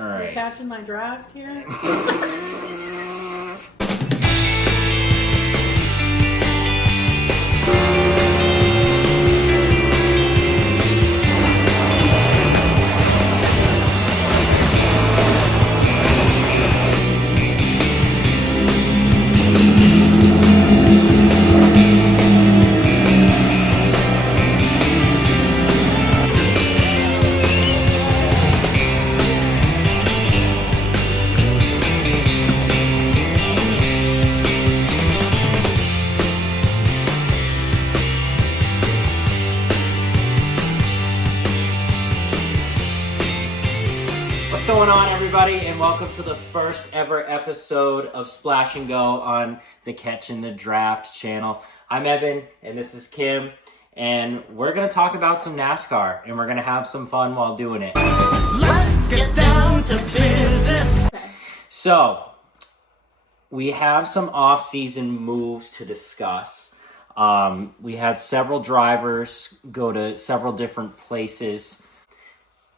All right. You're catching my draft here? What's going on, everybody, and welcome to the first ever episode of Splash and Go on the Catchin the Draft Channel. I'm Eben, and this is Kim, and we're going to talk about some NASCAR, and we're going to have some fun while doing it. Let's get down to business. So, we have some off-season moves to discuss. We had several drivers go to several different places.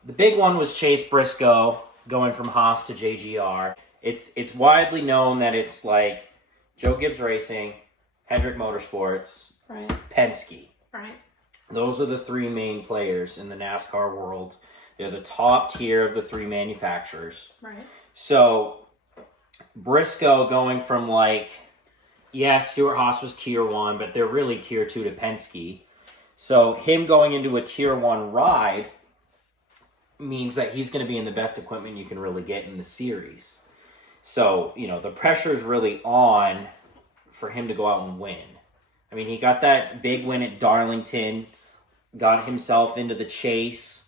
The big one was Chase Briscoe going from Haas to JGR. It's widely known that it's like Joe Gibbs Racing, Hendrick Motorsports, Right. Penske. Right. Those are the three main players in the NASCAR world. They're the top tier of the three manufacturers. Right. So Briscoe going from Stuart Haas was tier 1, but they're really tier 2 to Penske. So him going into a tier 1 ride means that he's going to be in the best equipment you can really get in the series. So, the pressure is really on for him to go out and win. I mean, he got that big win at Darlington, got himself into the chase.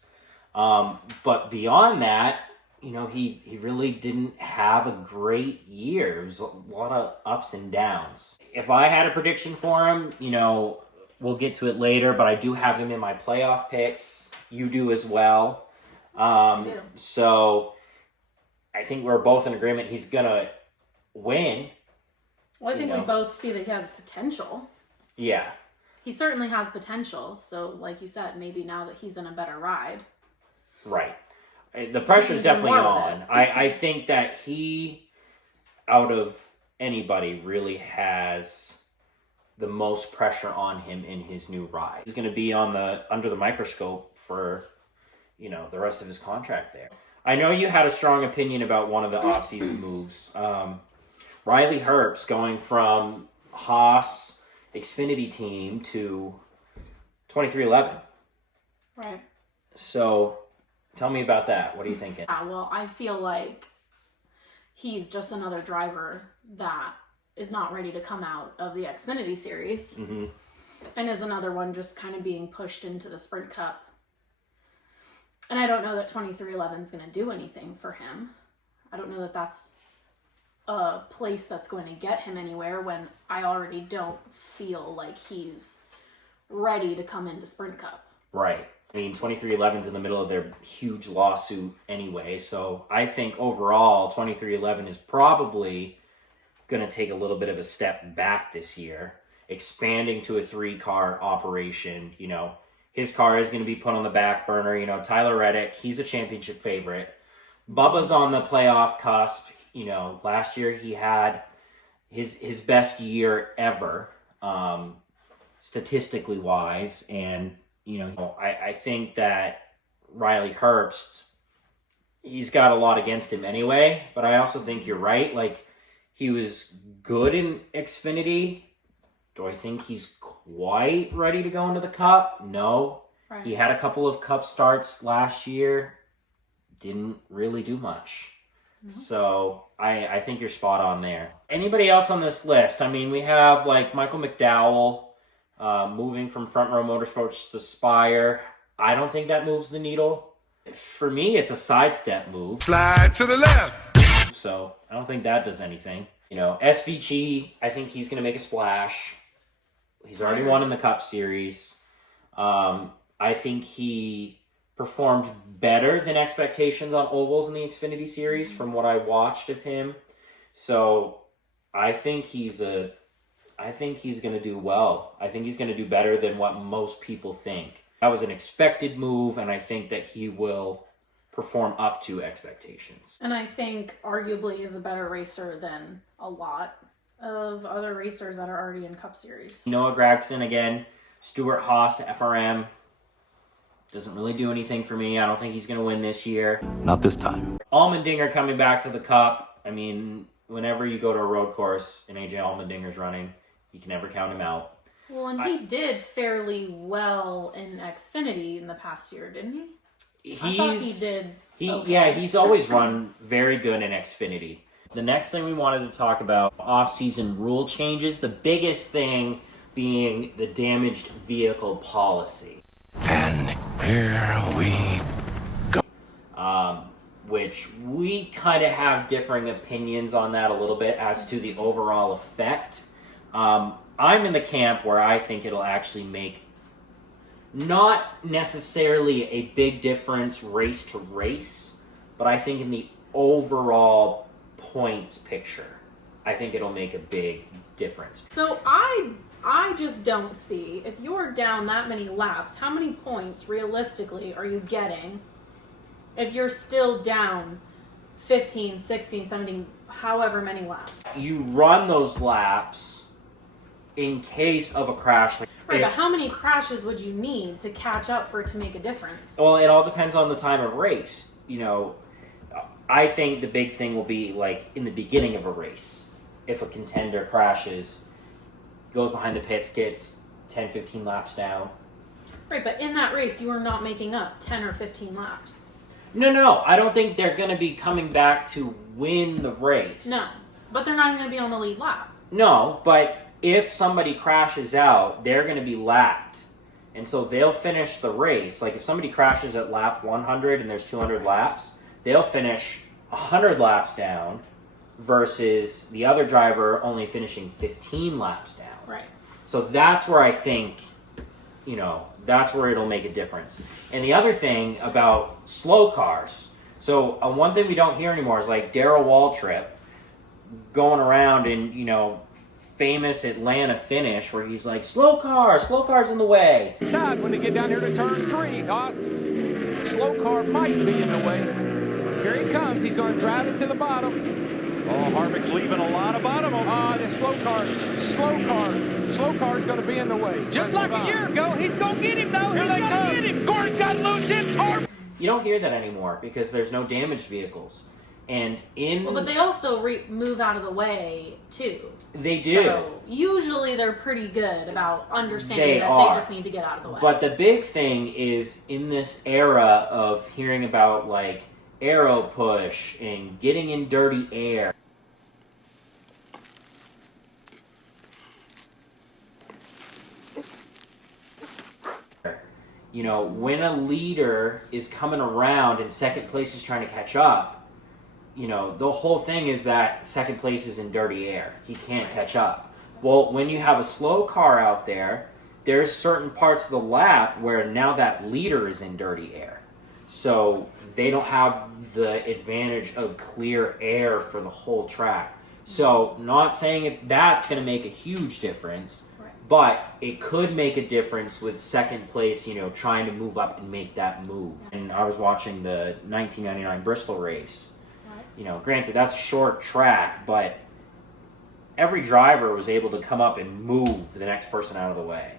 But beyond that, he really didn't have a great year. It was a lot of ups and downs. If I had a prediction for him, we'll get to it later, but I do have him in my playoff picks. You do as well. So I think we're both in agreement he's gonna win. Well, I think we both see that he has potential. Yeah. He certainly has potential. So, like you said, maybe now that he's in a better ride. Right. The pressure's definitely on. I think that he, out of anybody, really has the most pressure on him in his new ride. He's going to be under the microscope for the rest of his contract there. I know you had a strong opinion about one of the off-season moves. Riley Herbst going from Haas Xfinity team to 2311. Right. So, tell me about that. What are you thinking? Well, I feel like he's just another driver that is not ready to come out of the Xfinity series. Mm-hmm. And is another one just kind of being pushed into the Sprint Cup. And I don't know that 2311 is going to do anything for him. I don't know that that's a place that's going to get him anywhere when I already don't feel like he's ready to come into Sprint Cup. Right. I mean, 2311's in the middle of their huge lawsuit anyway, so I think overall 2311 is probably going to take a little bit of a step back this year, expanding to a 3-car operation. His car is going to be put on the back burner. Tyler Reddick, he's a championship favorite. Bubba's on the playoff cusp. Last year he had his best year ever, statistically wise. And, I think that Riley Herbst, he's got a lot against him anyway. But I also think you're right. He was good in Xfinity. Do I think he's quite ready to go into the Cup? No. Right. He had a couple of Cup starts last year. Didn't really do much. Mm-hmm. So I think you're spot on there. Anybody else on this list? I mean, we have Michael McDowell moving from Front Row Motorsports to Spire. I don't think that moves the needle. For me, it's a sidestep move. Slide to the left. So I don't think that does anything. SVG, I think he's going to make a splash. He's already won in the Cup Series. I think he performed better than expectations on ovals in the Xfinity Series from what I watched of him. So I think he's going to do well. I think he's going to do better than what most people think. That was an expected move, and I think that he will perform up to expectations. And I think arguably is a better racer than a lot of other racers that are already in Cup Series. Noah Gragson again, Stuart Haas to FRM. Doesn't really do anything for me. I don't think he's going to win this year. Not this time. Allmendinger coming back to the Cup. I mean, whenever you go to a road course and AJ Allmendinger's running, you can never count him out. Well, and he did fairly well in Xfinity in the past year, didn't he? I thought he did. Okay. Yeah, he's always run very good in Xfinity. The next thing we wanted to talk about, off-season rule changes. The biggest thing being the damaged vehicle policy. And here we go. Which we kind of have differing opinions on that a little bit as to the overall effect. I'm in the camp where I think it'll actually make not necessarily a big difference race to race, but I think in the overall points picture, I think it'll make a big difference. So I just don't see, if you're down that many laps, how many points realistically are you getting if you're still down 15, 16, 17, however many laps? You run those laps in case of a crash. Right, but how many crashes would you need to catch up for it to make a difference? Well, it all depends on the time of race. You know, I think the big thing will be like in the beginning of a race. If a contender crashes, goes behind the pits, gets 10, 15 laps down. Right, but in that race, you are not making up 10 or 15 laps. No, I don't think they're going to be coming back to win the race. No, but they're not even going to be on the lead lap. No, but if somebody crashes out, they're going to be lapped. And so they'll finish the race. Like if somebody crashes at lap 100 and there's 200 laps, they'll finish 100 laps down versus the other driver only finishing 15 laps down. Right. So that's where I think, that's where it'll make a difference. And the other thing about slow cars, so one thing we don't hear anymore is like Darrell Waltrip going around and, famous Atlanta finish where he's like, slow car's in the way. Side when they get down here to turn 3, slow car might be in the way. Here he comes. He's going to drive it to the bottom. Oh, Harvick's leaving a lot of bottom open. The slow car is going to be in the way. Just like a year ago, he's going to get him, though. He's going to get him. Gordon got loose. It's Harvick. You don't hear that anymore because there's no damaged vehicles. And but they also move out of the way too. They do. So usually they're pretty good about understanding they just need to get out of the way. But the big thing is in this era of hearing about like aero push and getting in dirty air. When a leader is coming around and second place is trying to catch up, the whole thing is that second place is in dirty air. He can't catch up. Well, when you have a slow car out there, there's certain parts of the lap where now that leader is in dirty air. So they don't have the advantage of clear air for the whole track. So not saying that's going to make a huge difference, but it could make a difference with second place, trying to move up and make that move. And I was watching the 1999 Bristol race. Granted, that's a short track, but every driver was able to come up and move the next person out of the way.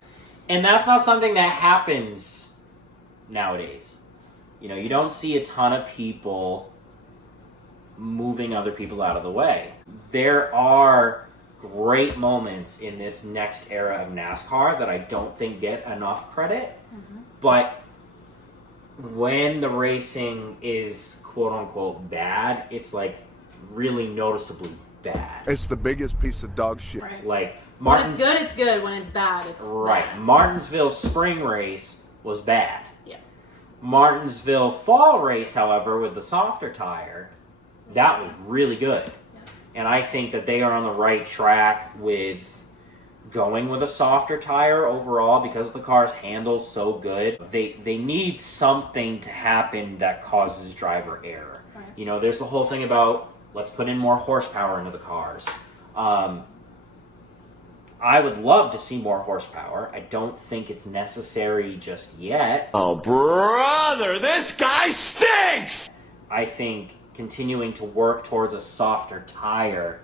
And that's not something that happens nowadays. You don't see a ton of people moving other people out of the way. There are great moments in this next era of NASCAR that I don't think get enough credit, but when the racing is quote-unquote bad, it's like really noticeably bad. It's the biggest piece of dog shit. Right. Like when it's good, it's good. When it's bad, it's bad. Martinsville spring race was bad. Yeah. Martinsville fall race, however, with the softer tire, that was really good. Yeah. And I think that they are on the right track with going with a softer tire overall because the car's handles so good. They need something to happen that causes driver error. Right. There's the whole thing about let's put in more horsepower into the cars. I I would love to see more horsepower. I don't think it's necessary just yet. Oh, brother, this guy stinks! I think continuing to work towards a softer tire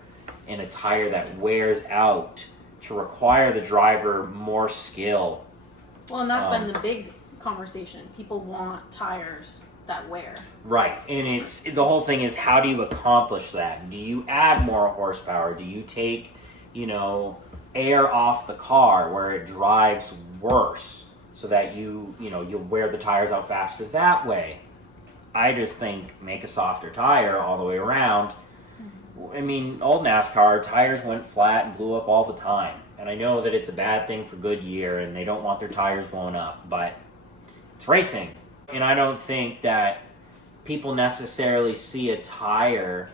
and a tire that wears out to require the driver more skill. Well, and that's been the big conversation. People want tires that wear. Right, and it's the whole thing is, how do you accomplish that? Do you add more horsepower? Do you take, air off the car where it drives worse so that you wear the tires out faster that way? I just think make a softer tire all the way around. I mean, old NASCAR tires went flat and blew up all the time. And I know that it's a bad thing for Goodyear and they don't want their tires blown up, but it's racing. And I don't think that people necessarily see a tire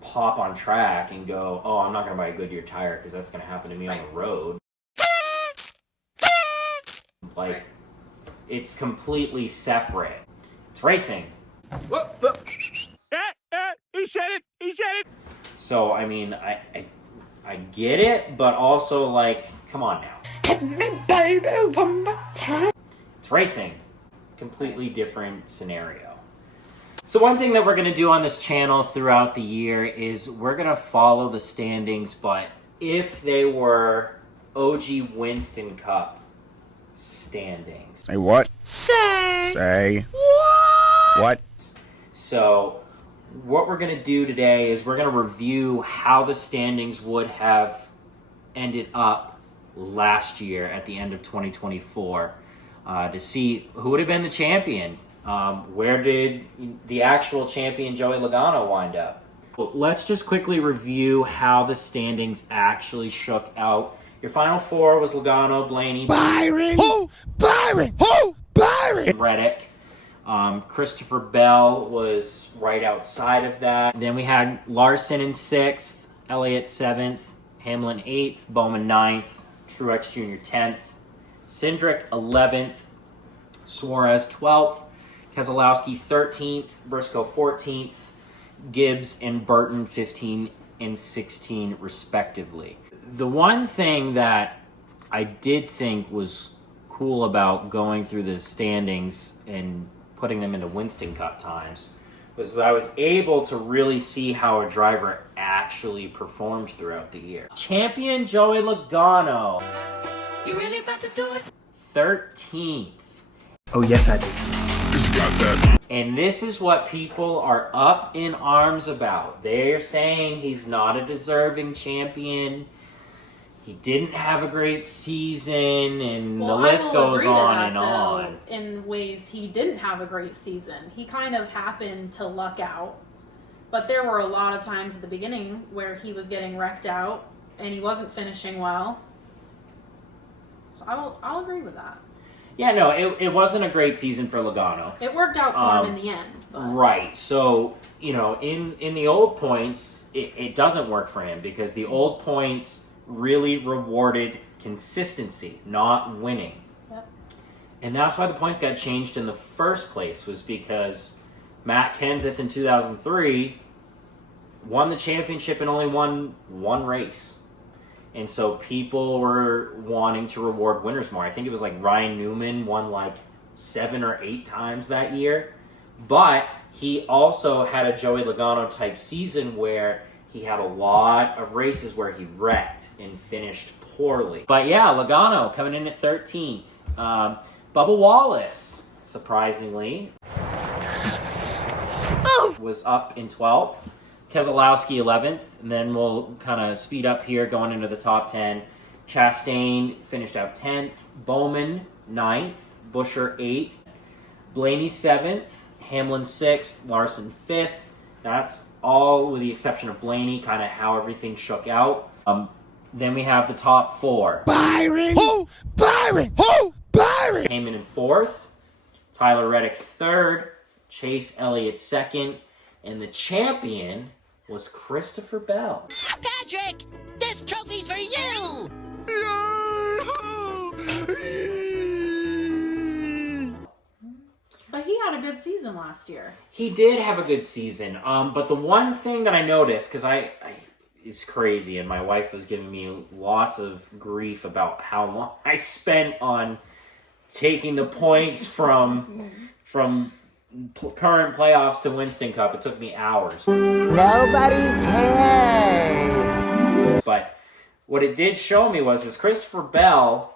pop on track and go, oh, I'm not going to buy a Goodyear tire because that's going to happen to me on the road. Like, it's completely separate. It's racing. He said it! He said it! So, I mean, I get it, but also, like, come on now. Hit me, baby, one more time. It's racing. Completely different scenario. So one thing that we're going to do on this channel throughout the year is we're going to follow the standings, but if they were OG Winston Cup standings. Say what? Say what? So what we're going to do today is we're going to review how the standings would have ended up last year at the end of 2024 to see who would have been the champion. Where did the actual champion Joey Logano wind up? Well, let's just quickly review how the standings actually shook out. Your final four was Logano, Blaney, Byron! Who? Byron! Who? Byron! Reddick. Christopher Bell was right outside of that. Then we had Larson in 6th, Elliott 7th, Hamlin 8th, Bowman 9th, Truex Jr. 10th, Cindric 11th, Suarez 12th, Keselowski 13th, Briscoe 14th, Gibbs and Burton 15 and 16 respectively. The one thing that I did think was cool about going through the standings and putting them into Winston Cup times was I was able to really see how a driver actually performed throughout the year. Champion Joey Logano. You really about to do it? 13th. Oh, yes, I do. And this is what people are up in arms about. They're saying he's not a deserving champion. He didn't have a great season, and the list goes on and on. In ways he didn't have a great season. He kind of happened to luck out. But there were a lot of times at the beginning where he was getting wrecked out and he wasn't finishing well. So I'll agree with that. Yeah, no, it wasn't a great season for Logano. It worked out for him in the end. But. Right. So, in the old points, it doesn't work for him because the old points really rewarded consistency, not winning. Yep. And that's why the points got changed in the first place, was because Matt Kenseth in 2003 won the championship and only won one race. And so people were wanting to reward winners more. I think it was like Ryan Newman won like 7 or 8 times that year. But he also had a Joey Logano type season where he had a lot of races where he wrecked and finished poorly. But yeah, Logano coming in at 13th. Bubba Wallace, surprisingly, was up in 12th. Keselowski 11th, and then we'll kind of speed up here going into the top 10. Chastain finished out 10th, Bowman 9th, Buescher 8th, Blaney 7th, Hamlin 6th, Larson 5th. That's all with the exception of Blaney, kind of how everything shook out. Then we have the top 4. Byron! Who? Byron! Who? Byron! Heyman in 4th, Tyler Reddick 3rd, Chase Elliott 2nd, and the champion was Christopher Bell. Patrick, this trophy's for you! But he had a good season last year. He did have a good season, but the one thing that I noticed, because I is crazy, and my wife was giving me lots of grief about how long I spent on taking the points from current playoffs to Winston Cup. It took me hours. Nobody cares. But what it did show me was Christopher Bell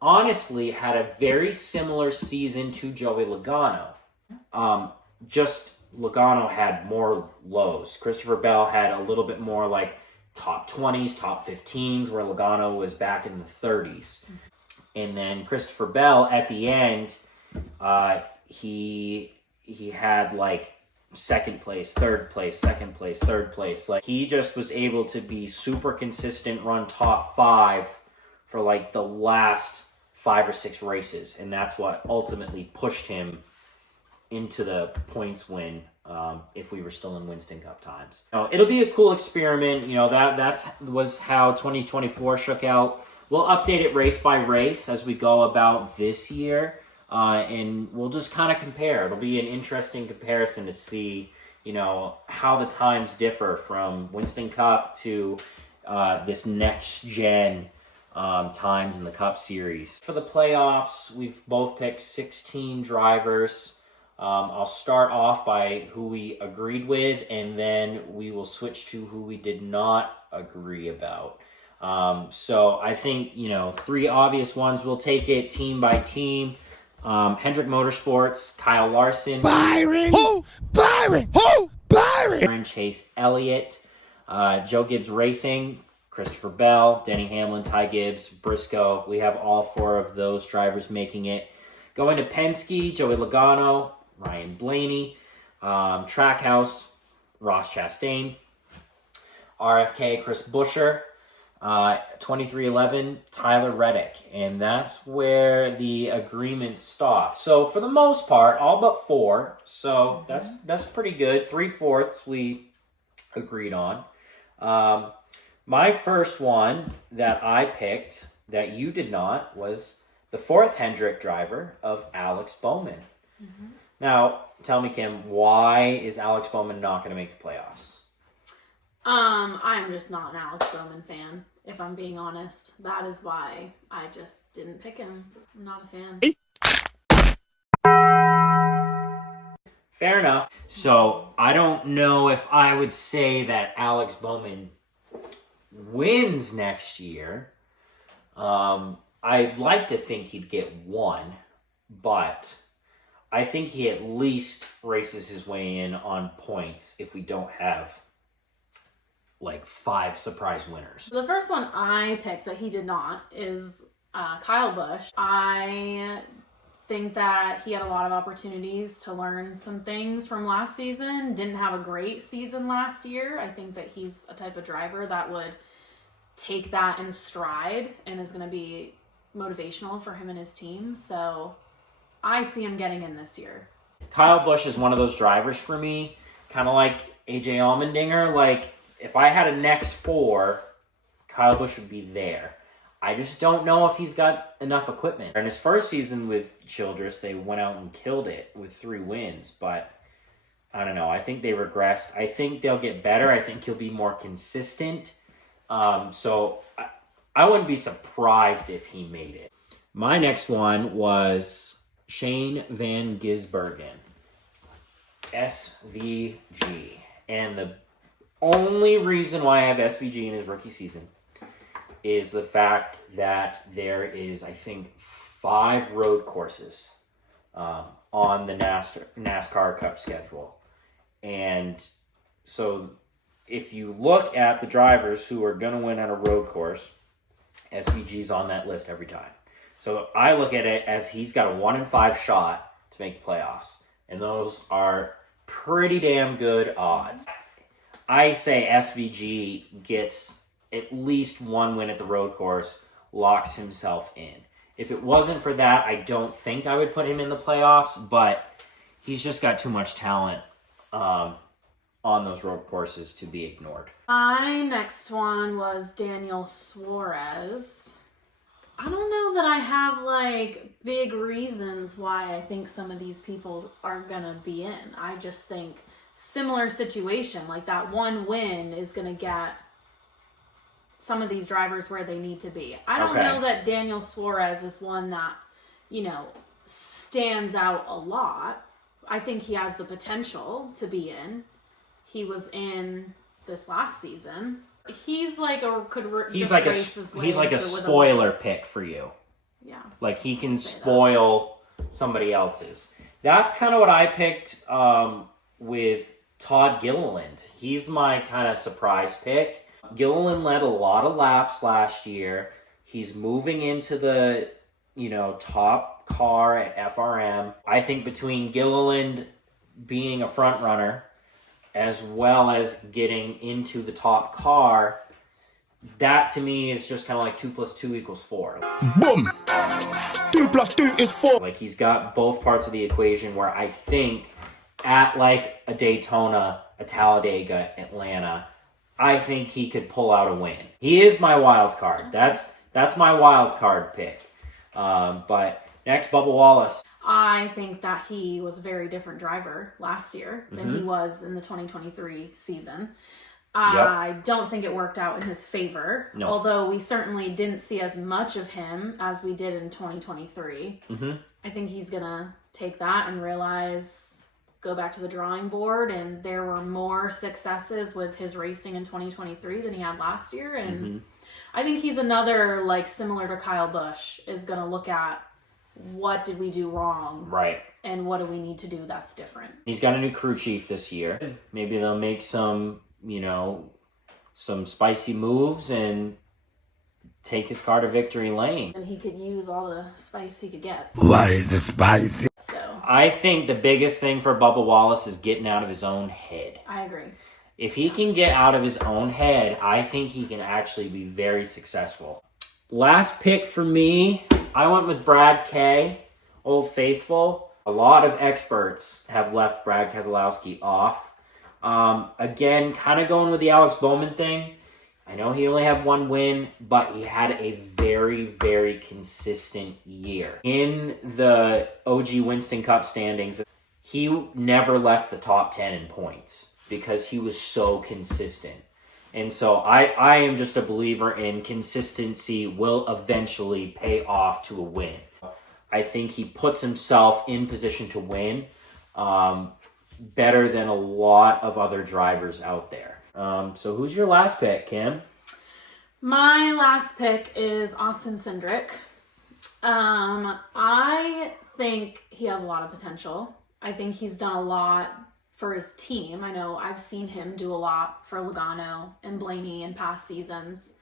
honestly had a very similar season to Joey Logano. Just Logano had more lows. Christopher Bell had a little bit more like top 20s, top 15s, where Logano was back in the 30s. And then Christopher Bell at the end, he had like second place, third place, second place, third place. Like he just was able to be super consistent, run top 5 for like the last 5 or 6 races, and that's what ultimately pushed him into the points win. If we were still in Winston Cup times, it'll be a cool experiment. That was how 2024 shook out. We'll update it race by race as we go about this year, and we'll just kind of compare. It'll be an interesting comparison to see, how the times differ from Winston Cup to this next gen times in the Cup Series. For the playoffs, we've both picked 16 drivers. I'll start off by who we agreed with, and then we will switch to who we did not agree about. So I think, 3 obvious ones. We'll take it team by team. Hendrick Motorsports, Kyle Larson. Byron! Who? Byron! Who? Byron! Chase Elliott. Joe Gibbs Racing, Christopher Bell, Denny Hamlin, Ty Gibbs, Briscoe. We have all 4 of those drivers making it. Going to Penske, Joey Logano, Ryan Blaney, Trackhouse, Ross Chastain, RFK, Chris Buescher, 2311, Tyler Reddick. And that's where the agreement stopped. So for the most part, all but 4. So that's pretty good. 3/4 we agreed on. My first one that I picked that you did not was the 4th Hendrick driver of Alex Bowman. Mm-hmm. Now, tell me, Kim, why is Alex Bowman not going to make the playoffs? I'm just not an Alex Bowman fan, if I'm being honest. That is why I just didn't pick him. I'm not a fan. Fair enough. So, I don't know if I would say that Alex Bowman wins next year. I'd like to think he'd get 1, but I think he at least races his way in on points if we don't have like 5 surprise winners. The first one I picked that he did not is Kyle Busch. I think that he had a lot of opportunities to learn some things from last season. Didn't have a great season last year. I think that he's a type of driver that would take that in stride and is going to be motivational for him and his team. So I see him getting in this year. Kyle Busch is one of those drivers for me, kind of like AJ Allmendinger. Like, if I had a next 4, Kyle Busch would be there. I just don't know if he's got enough equipment. In his first season with Childress, they went out and killed it with 3 wins, but I don't know. I think they regressed. I think they'll get better. I think he'll be more consistent. So I wouldn't be surprised if he made it. My next one was Shane Van Gisbergen, SVG. And the only reason why I have SVG in his rookie season is the fact that there is, I think, 5 road courses on the NASCAR Cup schedule. And so if you look at the drivers who are going to win on a road course, SVG's on that list every time. So I look at it as he's got a 1 in 5 shot to make the playoffs. And those are pretty damn good odds. I say SVG gets at least 1 win at the road course, locks himself in. If it wasn't for that, I don't think I would put him in the playoffs, but he's just got too much talent on those road courses to be ignored. My next one was Daniel Suarez. I don't know that I have like big reasons why I think some of these people are gonna be in. I just think similar situation, like that 1 win is gonna get some of these drivers where they need to be. I don't Okay. know that Daniel Suarez is one that, stands out a lot. I think he has the potential to be in. He was in this last season. He's like a spoiler pick for you. Yeah. Like he can spoil somebody else's. That's kind of what I picked with Todd Gilliland. He's my kind of surprise pick. Gilliland led a lot of laps last year. He's moving into the, top car at FRM. I think between Gilliland being a front runner as well as getting into the top car, that to me is just kind of like 2 + 2 = 4. Boom! 2 + 2 is 4. Like he's got both parts of the equation where I think at like a Daytona, a Talladega, Atlanta, I think he could pull out a win. He is my wild card. That's my wild card pick. But next, Bubba Wallace. I think that he was a very different driver last year than he was in the 2023 season. I don't think it worked out in his favor, although we certainly didn't see as much of him as we did in 2023. I think he's going to take that and realize, go back to the drawing board, and there were more successes with his racing in 2023 than he had last year. And I think he's another, like, similar to Kyle Busch, is going to look at what did we do wrong? Right. And what do we need to do that's different? He's got a new crew chief this year. Maybe they'll make some, some spicy moves and take his car to victory lane. And he could use all the spice he could get. Why is it spicy? So I think the biggest thing for Bubba Wallace is getting out of his own head. I agree. If he can get out of his own head, I think he can actually be very successful. Last pick for me, I went with Brad K, Old Faithful. A lot of experts have left Brad Keselowski off. Again, kind of going with the Alex Bowman thing. I know he only had one win, but he had a very, very consistent year. In the OG Winston Cup standings, he never left the top 10 in points because he was so consistent. And so I am just a believer in consistency will eventually pay off to a win. I think he puts himself in position to win better than a lot of other drivers out there. So who's your last pick, Kim? My last pick is Austin Cindric. I think he has a lot of potential. I think he's done a lot for his team. I know I've seen him do a lot for Logano and Blaney in past seasons.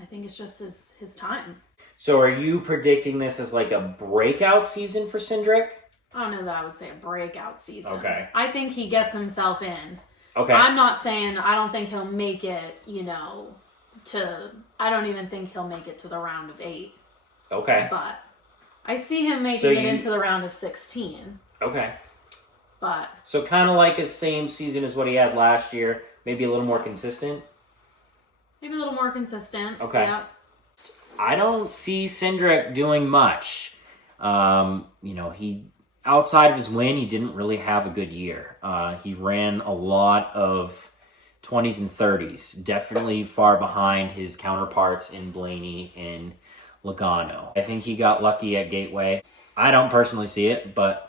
I think it's just his time. So are you predicting this as like a breakout season for Cindric? I don't know that I would say a breakout season. Okay. I think he gets himself in. Okay. I'm not saying I don't think he'll make it, I don't even think he'll make it to the round of 8. Okay. But I see him making it into the round of 16. Okay. But so kind of like his same season as what he had last year, maybe a little more consistent? Maybe a little more consistent. Okay. Yep. I don't see Cindric doing much. He outside of his win, he didn't really have a good year. He ran a lot of 20s and 30s, definitely far behind his counterparts in Blaney and Logano. I think he got lucky at Gateway. I don't personally see it, but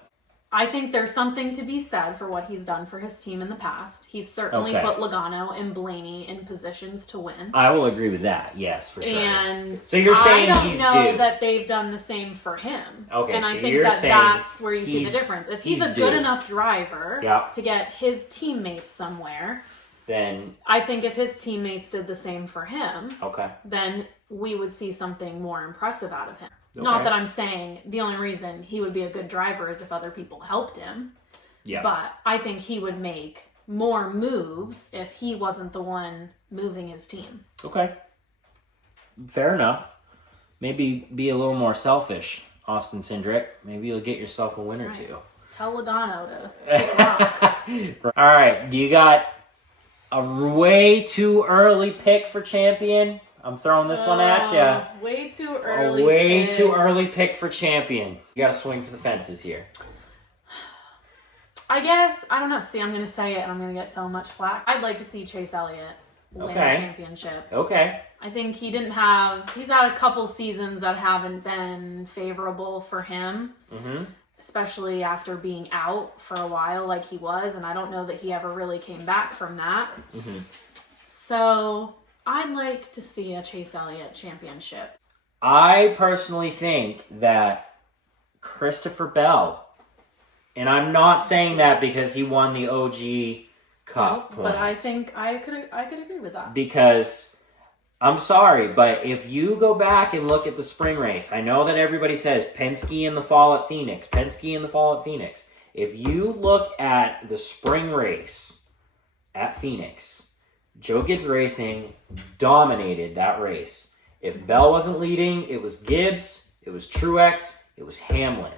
I think there's something to be said for what he's done for his team in the past. He's certainly put Logano and Blaney in positions to win. I will agree with that. Yes, for sure. And so you're saying I don't he's know due. that they've done the same for him. Okay, and so I think you're that saying that's where you see the difference. If he's a good due. enough driver to get his teammates somewhere, then I think if his teammates did the same for him, okay, then we would see something more impressive out of him. Okay. Not that I'm saying the only reason he would be a good driver is if other people helped him. Yeah. But I think he would make more moves if he wasn't the one moving his team. Okay. Fair enough. Maybe be a little more selfish, Austin Cindric. Maybe you'll get yourself a win or two. Tell Logano to kick rocks. All right. Do you got a way too early pick for champion? I'm throwing this one at you. Way too early. A way too early pick for champion. You got to swing for the fences here. I guess, I don't know. See, I'm going to say it and I'm going to get so much flack. I'd like to see Chase Elliott win Okay. a championship. Okay. I think he's had a couple seasons that haven't been favorable for him, especially after being out for a while like he was, and I don't know that he ever really came back from that. So I'd like to see a Chase Elliott championship. I personally think that Christopher Bell, and I'm not saying that because he won the OG Cup But I points. think I could agree with that. Because I'm sorry, but if you go back and look at the spring race, I know that everybody says Penske in the fall at Phoenix, Penske in the fall at Phoenix. If you look at the spring race at Phoenix, Joe Gibbs Racing dominated that race. If Bell wasn't leading, it was Gibbs, it was Truex, it was Hamlin.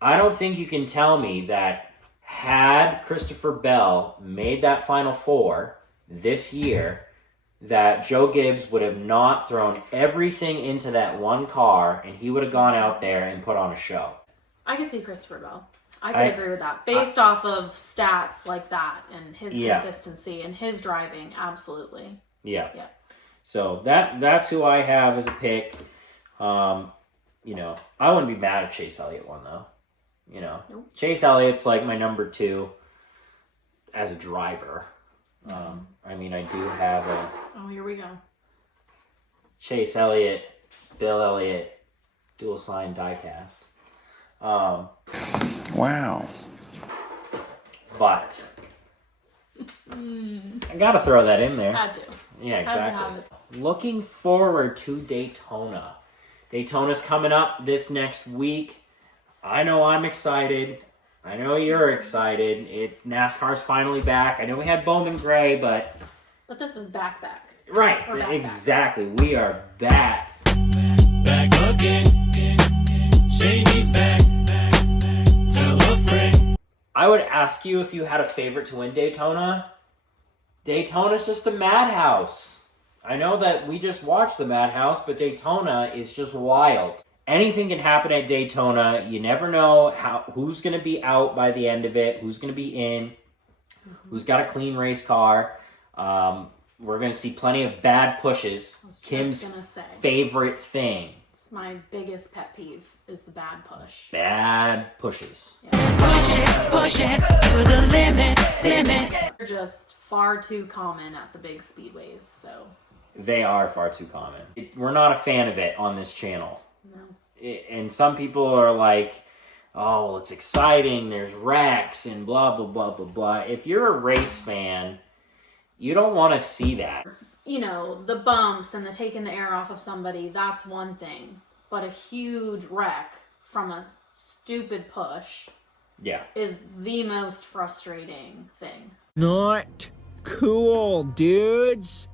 I don't think you can tell me that had Christopher Bell made that Final Four this year, that Joe Gibbs would have not thrown everything into that one car and he would have gone out there and put on a show. I can see Christopher Bell. I could agree with that. Based off of stats like that and his consistency and his driving, absolutely. Yeah. Yeah. So that's who I have as a pick. You know, I wouldn't be mad if Chase Elliott won though. You know, Chase Elliott's like my number 2 as a driver. I mean, I do have a Oh, here we go. Chase Elliott, Bill Elliott, dual sign diecast. Wow. But I gotta throw that in there. Had to. Yeah, Had to have exactly. it. Looking forward to Daytona. Daytona's coming up this next week. I know I'm excited. I know you're excited. NASCAR's finally back. I know we had Bowman Gray, but this is back. right, We're back. exactly. We are back. Back again. Shady's back. Tell a friend. I would ask you if you had a favorite to win Daytona. Daytona's just a madhouse. I know that we just watched the madhouse, but Daytona is just wild. Anything can happen at Daytona. You never know who's going to be out by the end of it, who's going to be in, who's got a clean race car. We're going to see plenty of bad pushes. Kim's favorite thing. It's my biggest pet peeve is the bad push. Bad pushes. Yeah. Push it to the limit. They're just far too common at the big speedways, so. They are far too common. We're not a fan of it on this channel. No. And some people are like, oh, well, it's exciting, there's wrecks and blah, blah, blah, blah, blah. If you're a race fan, you don't want to see that. You know, the bumps and the taking the air off of somebody, that's one thing. But a huge wreck from a stupid push is the most frustrating thing. Not cool, dudes.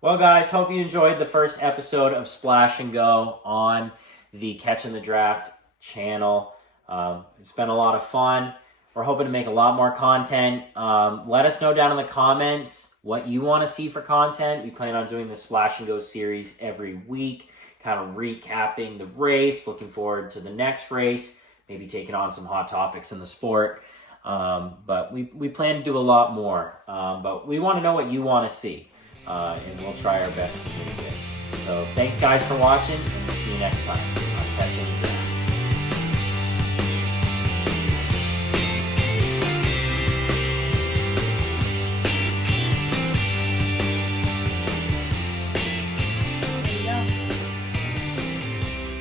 Well, guys, hope you enjoyed the first episode of Splash and Go on the Catchin the Draft channel. It's been a lot of fun. We're hoping to make a lot more content. Let us know down in the comments what you want to see for content. We plan on doing the Splash and Go series every week, kind of recapping the race, looking forward to the next race, maybe taking on some hot topics in the sport. But we plan to do a lot more. But we want to know what you want to see. And we'll try our best to do it. So thanks guys for watching, and we'll see you next time on Catchin the Draft.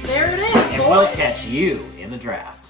There it is, And we'll boys. catch you in the draft.